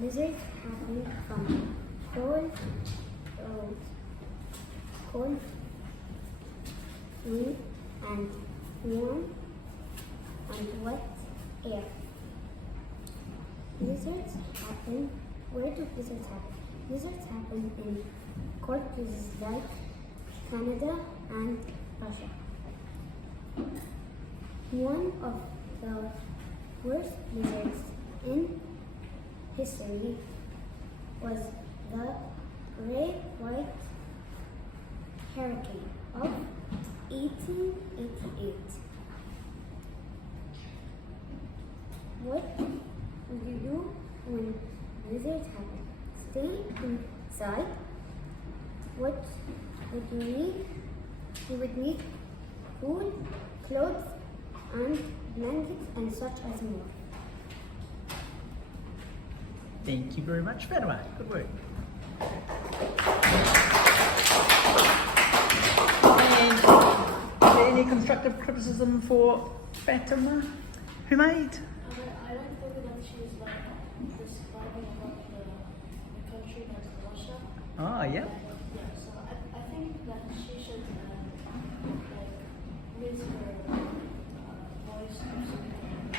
Blizzards happen from cold wind and warm and wet air. Blizzards happen. Where do blizzards happen? Blizzards happen in cold places like Canada and Russia. One of the worst blizzards in history was the Great White Hurricane of 1888. What would you do when blizzards happen? Stay inside. What would you need? You would need food, clothes, and blankets, and such as more. Thank you very much, Fatima. Good work. And is there any constructive criticism for Fatima? Who made? I don't think that she's like describing about the country that's Russia. Oh, yeah. Yeah, so I think that she should like raise her voice or something.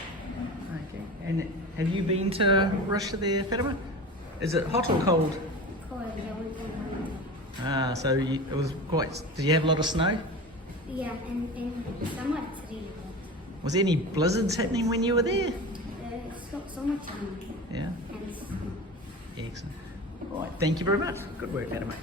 Okay. And have you been to Russia there, Fatima? Is it hot or cold? Cold, yeah, we can. Ah, so it was quite. Did you have a lot of snow? Yeah, and summer it's really cold. Was there any blizzards happening when you were there? So much summer. Yeah. And Excellent. All right. Thank you very much. Good work, Fatima.